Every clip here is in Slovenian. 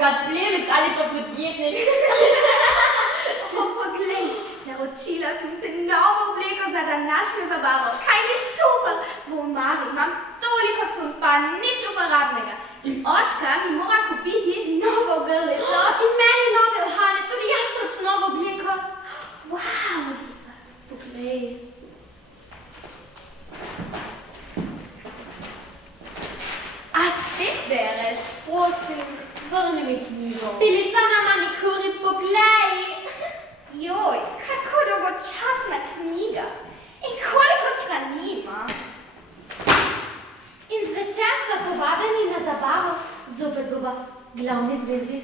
bogat plevič ali pa podjetnik. Poglej, naročila sem se novo obleko za današnjo zabavo. Kaj ni super? V omari imam toliko cumpa, nič uporabnega. In očka mi mora kupiti novo grlico. In meni nove uhane, tudi jaz hočem novo obleko. Wow, poglej. A spet bereš? Prosim, vrni mi knjigo. Bili smo na manikuri, poglej. Joj, kako dolgočasna knjiga. In koliko strani ima? In zvečer smo povabljeni na zabavo zopet v glavni zvezdi.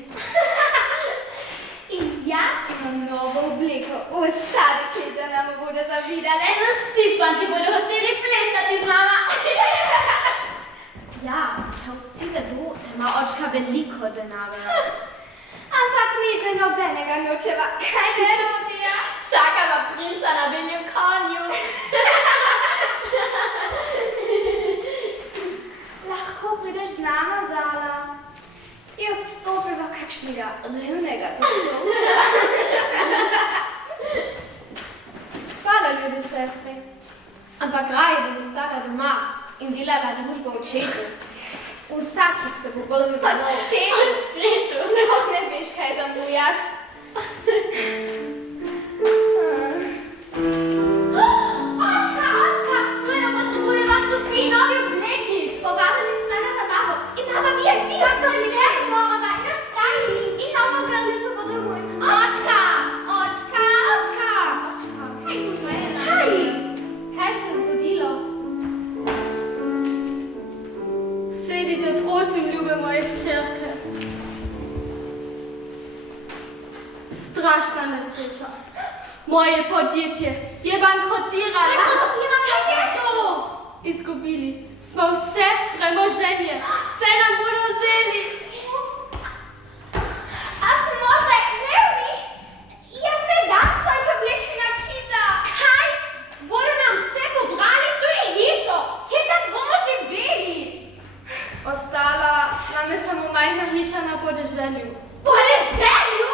In jaz imam novo obleko. Vsade klete nam bodo zavidale. No vsi fanti bodo hoteli plesati z nama. Ja, vsi vedo, da ima očka veliko denarja. Ampak mi dve nobenega nočeva. Kaj ne, Mateja? Čakava princa na beljem konju. Lahko prideš z nama, Zala. I odstopiva kakšnega revnega tožilca. Hvala, ljubi sestri. Ampak raje bom ostala doma in delala družbo očetu. Vsakič se bo vrnil domov. Očetu? No, ne veš, kaj zamujaš. Očka, nujno potrebujeva Sofi novi obleki. Povabljeni sva na zabavo. Imava VIP stolike. Morava in ostali. In novo grlico potrebujem. Očka! Kaj nujno je? Kaj se je zgodilo? Sedite, prosim, ljube moje hčerke. Strašna nesreča. Moje podjetje je bankrotiralo. Kaj je to? Izgubili smo vse premoženje. Vse nam bodo vzeli. A smo zdaj revni? Jaz ne dam svojih obleki na kita. Kaj? Bodo nam vse pobrali, tudi hišo. Kje tam bomo živeli? Ostala nam je samo majhna hiša na podeželju. Podeželju?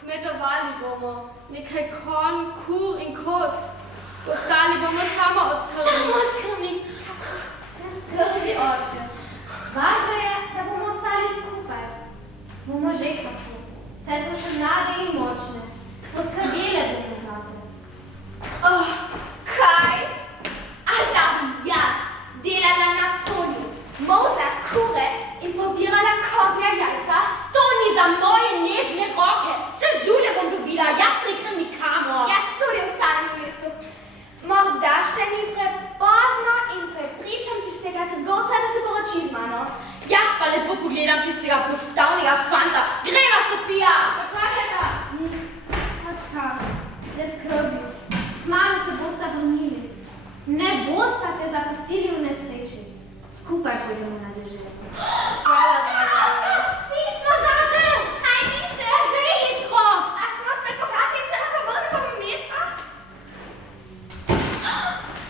Kmetovali bomo. Nekaj konj, kur in koz. Ostali bomo samooskrbni. Ne skrbi, oče. Važno je, da bomo ostali skupaj. Bomo že kako. Saj smo še mlade in močne. Poskrbele bomo zate. Kaj? A da bi jaz delala na polju, molzla kure in pobirala kozja jajca? To ni za moje nežne roke. Še žulje bom dobila, jaz ne grem nikamor. Jaz tudi ostanem v mestu. Morda še ni prepozno in prepričam tistega trgovca, da se poroči z mano. Jaz pa lepo pogledam tistega postavnega fanta. Greva, Sofija! Počakajta! Očka, ne skrbi. Kmalu se bosta vrnili. Ne bosta te zapustili v nesreči. Skupaj pojdemo na deželo. Očka! Mi smo zate! Kaj ni še? Vej hitro! A smo spet bogati in se lahko vrnemo v mesto?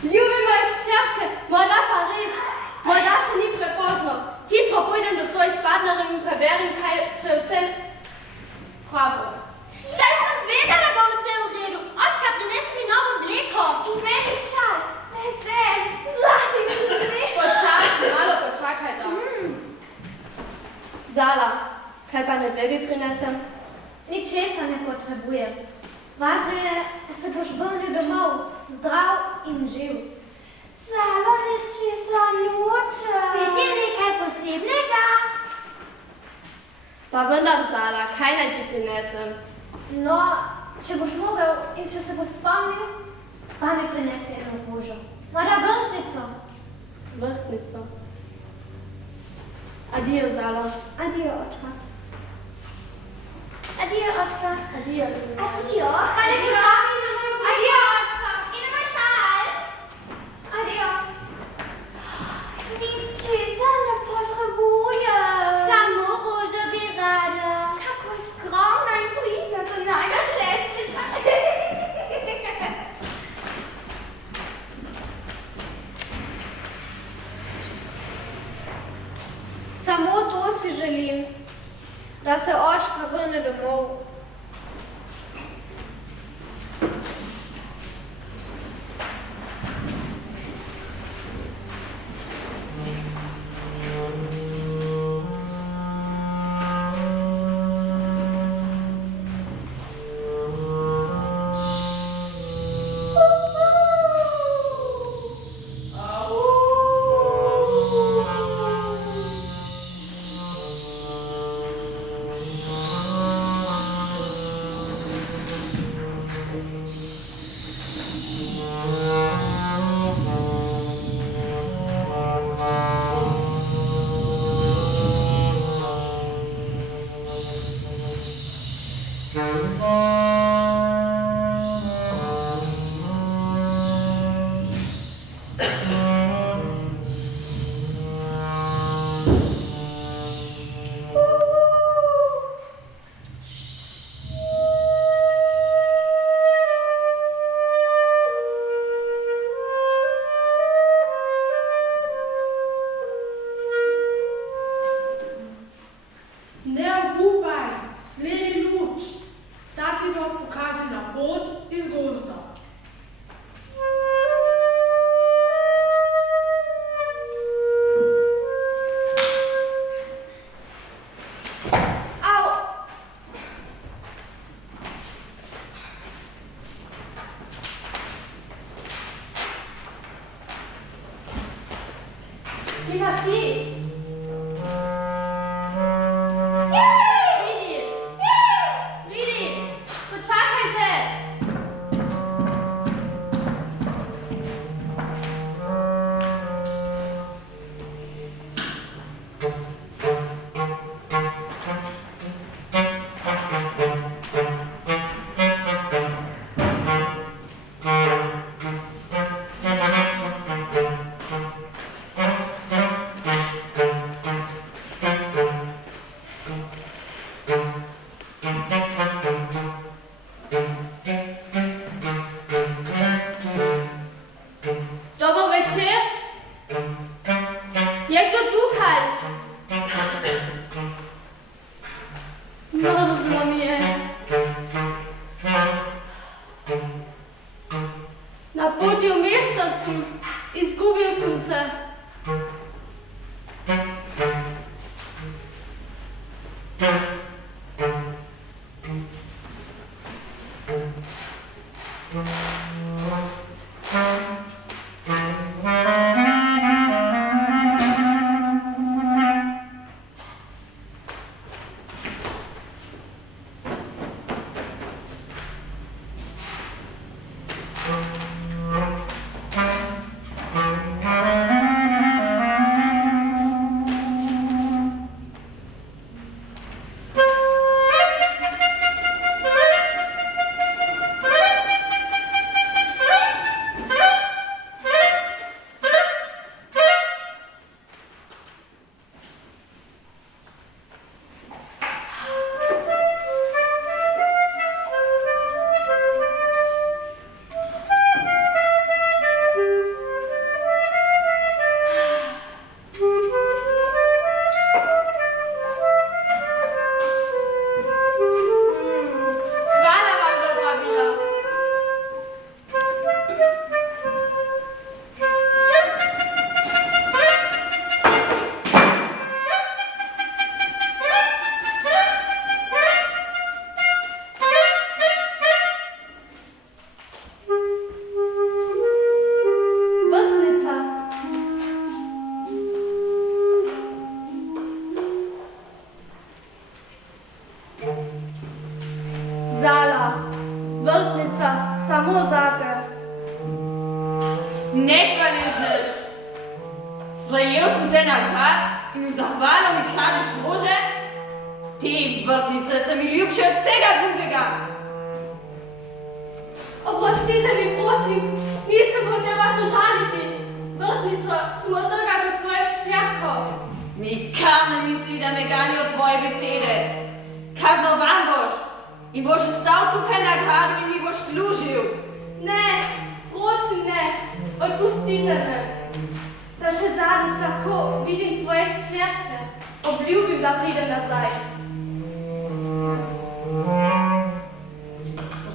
Ljube moje hčerke, morda pa res. Morda še ni prepozno. Hitro pojdem do svojih partnerjev in preverim, kaj če vse pravo. Saj sem vedela, da bo vse v redu. Očka, prinesi mi novo obleko. In meni šal, vesel, zlati mi. Počasi, malo počakajta. Zala, kaj pa ne tebi prinesem? Ničesar ne potrebujem. Važno je, da se boš vrnil domov, zdrav in živ. Zala, nečesa noče. Spet je nekaj posebnega. Pa vendar, Zala, kaj naj ti prinesem? No, če boš mogel in če se boš spomnil, pa mi prinesi eno kožo. Morda vrtnico. Vrtnico. Adijo, Zala. Adijo, očka. Adijo, očka. Adijo, ljubi. Adijo. Pa ne pozabi na moj oblek. Adijo, očka. In na moj šal. Adijo. Ničesa ne potrebujem. Samo rožo bi rada. Kako je skromna in pridna do najna sestrica. Samo to si želim. da se očka vrne domov.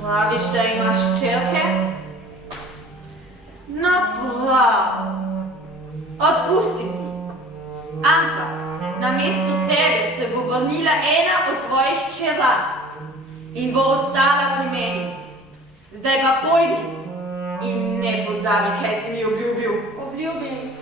Praviš, da imaš hčerke? No prav, odpustim ti. Ampak namesto tebe se bo vrnila ena od tvojih hčera in bo ostala pri meni. Zdaj pa pojdi in ne pozabi, kaj si mi obljubil. Obljubim.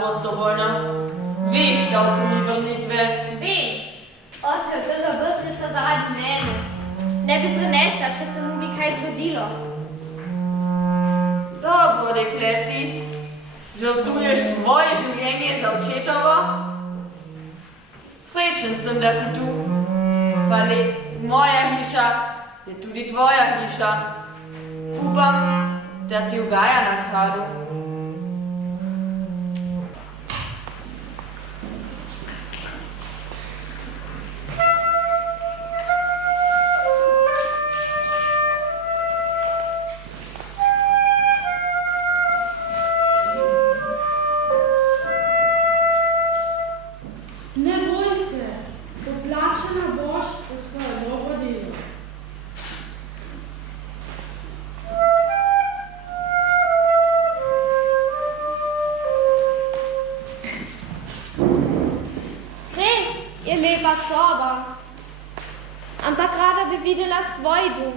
Prostovoljno. Veš, da od mi vrnitve. Vem. Oče od tega vrtnica zaradi mene. Ne bi prenesla, če se mu bi kaj zgodilo. Dobro, dekle si. Žrtvuješ svoje življenje za očetovo? Srečen sem, da si tu. Pa moja hiša je tudi tvoja hiša. Upam, da ti ugaja na kradu. Ampak rada bi videla svoj dom.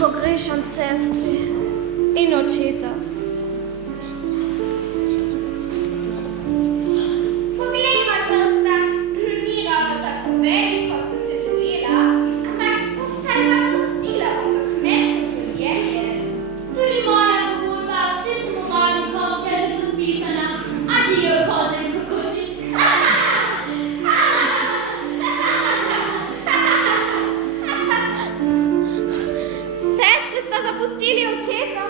Pogrešam sestri in očeta. Poglej, moj prsta, ni ravno tako velik, kot so se želela, ampak vsaj zapustila bom to kmečko življenje. Tudi moja pogodba s tistim uradnikom je že podpisana, adijo koze in kokoši. Sestri sta zapustili očeta.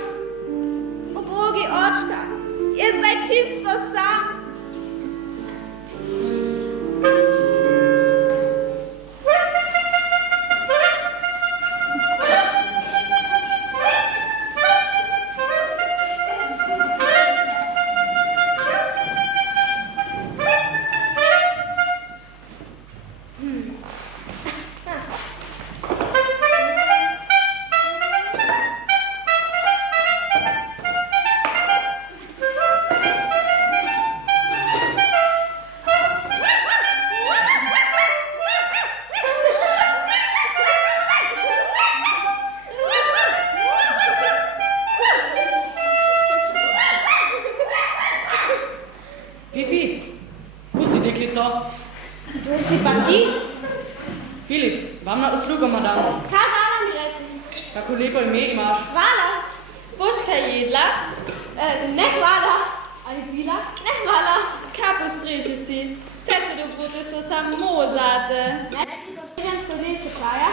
deklico. Kdo si pa ti? Filip, vam na uslugo, madam. Kaj hvala mi reci? Kako lepo ime imaš. Hvala. Boš kaj jedla? Ne hvala. Ali pila? Ne hvala. Kaj postreži si? Vse te dobrote so samo zate. Ne, ti postavljam skodelico čaja.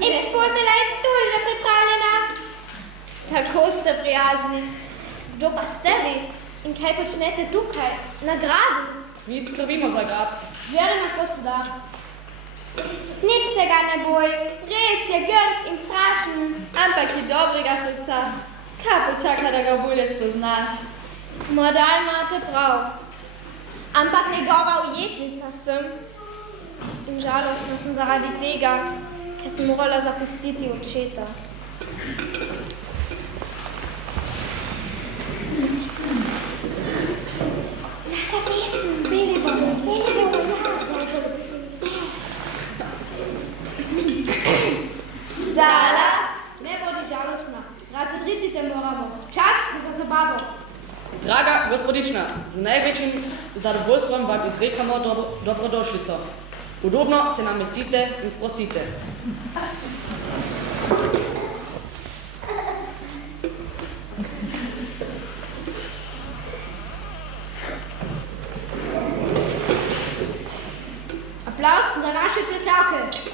In postelja je tudi že pripravljena. Tako ste prijazni. Kdo pa ste vi? In kaj počnete tukaj? Na gradu? Mi skrbimo za grad. Verjena gospodar. Nič se ga ne boj, res je grd in strašen. Ampak je dobrega srca. Kaj počaka, da ga bolje spoznaš? Morda imate prav. Ampak njegova ujetnica sem. In žalostna sem zaradi tega, ker sem morala zapustiti očeta. Naša pesem, beli bomo, Zala, ne bodi žalostna. Razrediti te moramo. Čas za zabavo. Draga gospodična, z največjim zadovoljstvom vam izrekamo dobrodošlico. Udobno se namestite in sprostite. Aplavz za naše plesalke.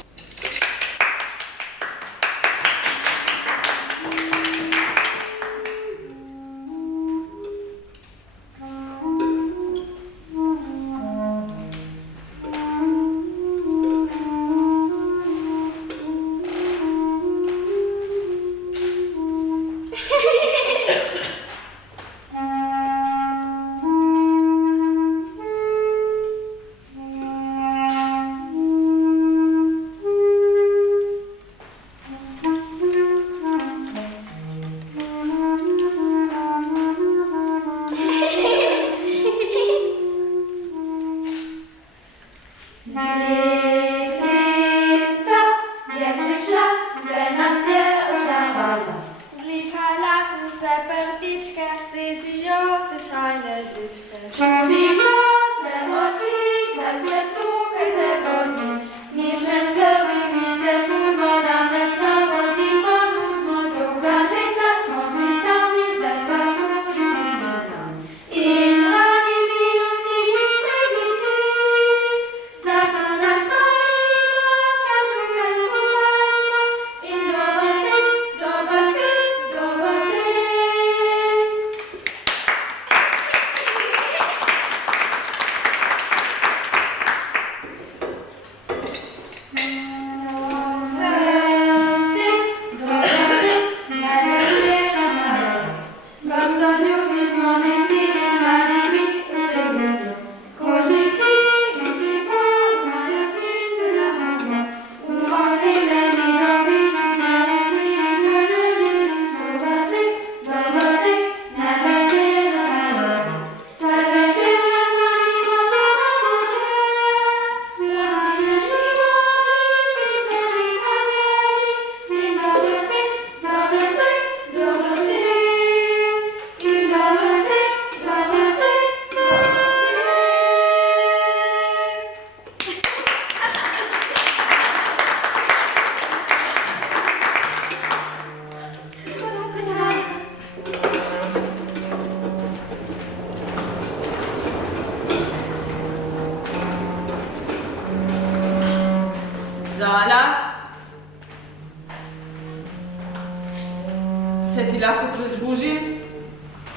Se ti lahko pridružim?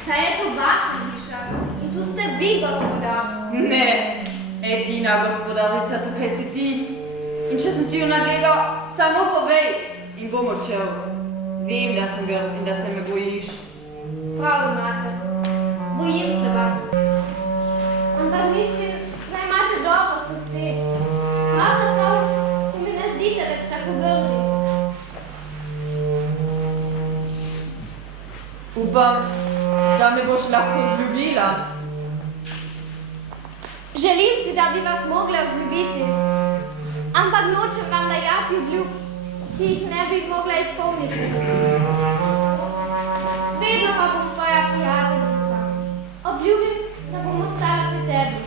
Saj je to vaša hiša in tu ste vi, gospodar. Ne, edina gospodarica tukaj si ti. In če sem ti jo nadlegal, samo povej in bom odšel. Vem, da sem grd in da se me bojiš. Prav imate. Bojim se vas. Ampak mislim, da imate dobro srce. Pravzaprav se mi ne zdite več tako grdi. Upam, da me boš lahko vzljubila. Želim si, da bi vas mogla vzljubiti. Ampak nočem vam dajati obljub, ki jih ne bi mogla izpolniti. Vedno pa bom tvoja prijateljica. Obljubim, da bom ostala pri tebi.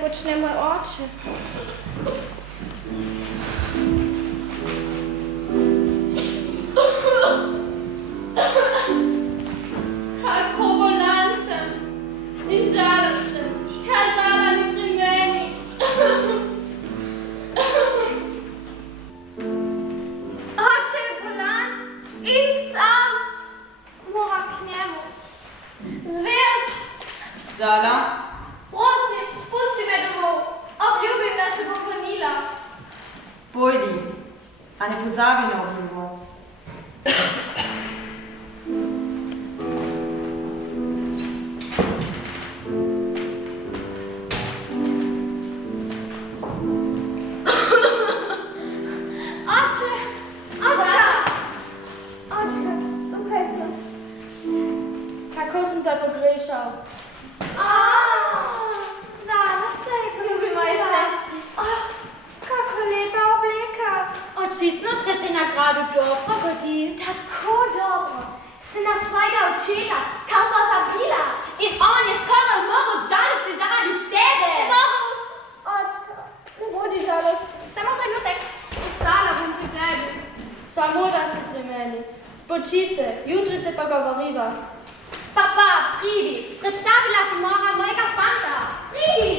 počne moj oče. Kako bolan sem in žalosten, kazala ni pri meni. Oče je bolan in sam mora k njemu. Zver! Zala, Prosim, pusti me domov. Obljubim, da se bom vrnila. pojdi, a ne pozabi na obljubo. Oče! Očka! Očka, tukaj sem. Kako sem te pogrešal? Zala, saj je ljubi moji sestri. Kako lepa obleka. Očitno se ti nagradu dobro godi. Tako dobro. Se na svojega očeta, kam pa zabila. In on je skoraj umrl od žalosti zaradi tebe. Očka, ne bodi žalost. Samo trenutek. Ostala bom pri tebi. Samo da si pri meni. Spoči se, jutri se pa govoriva. Papa, pridi, predstavila ti mora mojega fanta. Pridi!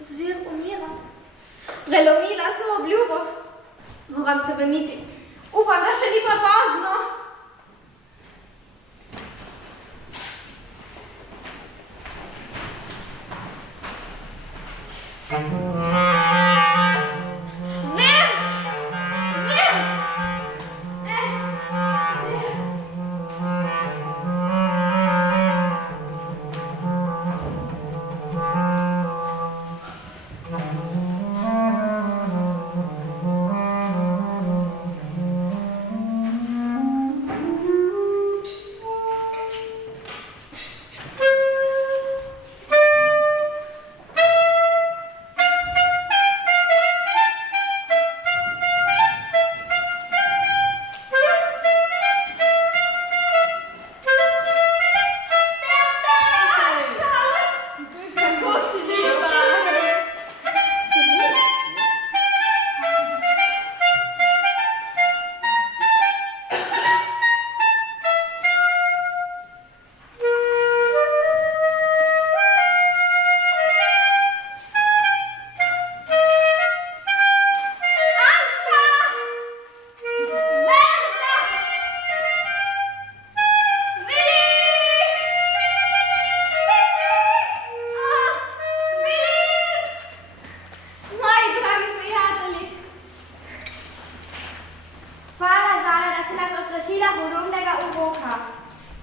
Zver umira. Prelomila sem obljubo. Moram se vrniti. Upam, da še ni prepozno. Zver! Zver!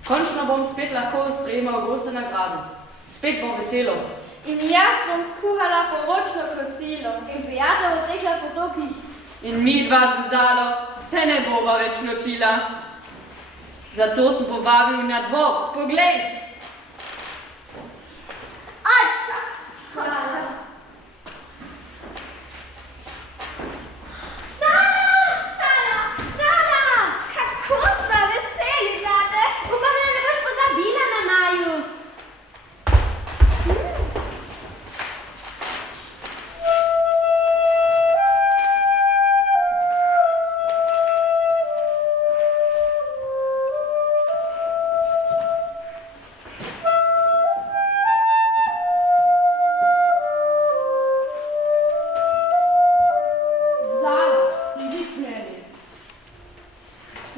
Končno bom spet lahko sprejemal goste nagrado. Spet bo veselo. In jaz bom skuhala poročno kosilo. In prijatelj odtekla po tokih. In mi dva z Zalo se ne bova več nočila. Zato sem povabil na dvor. Poglej! Očka! Očka! Kako sva veseli zate? Upam, da ne boš pozabila na naju.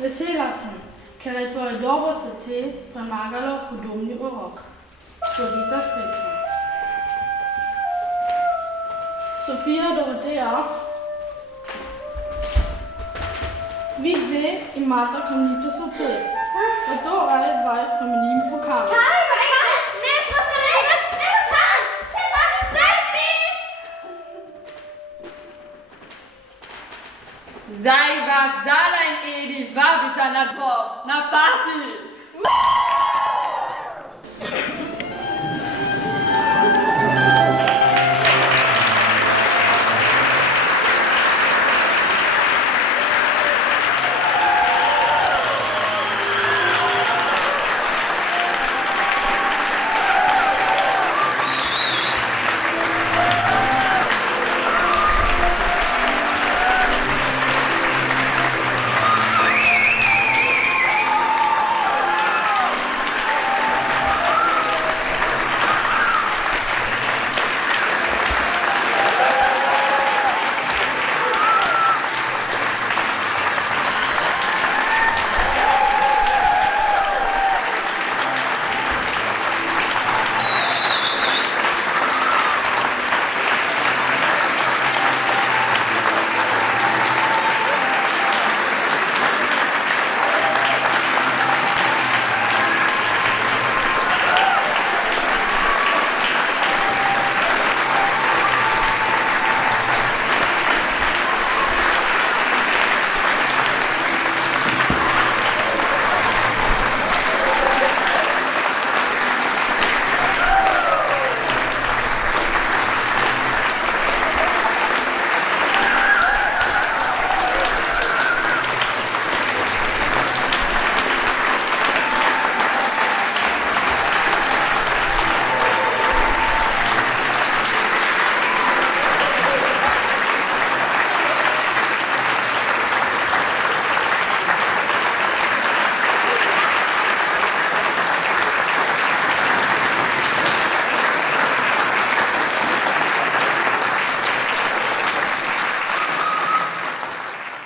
Vesela sem, ker je tvoje dobro srce premagalo hudobni urok. Bodita srečni. Sofija, Doroteja, vi dve imata kamnito srce. Zato aj dvaj spremenim pokal. Ne, prosim, ne, če vam selfie! Zdaj vas Zala in Edi vabita na dvor, na party!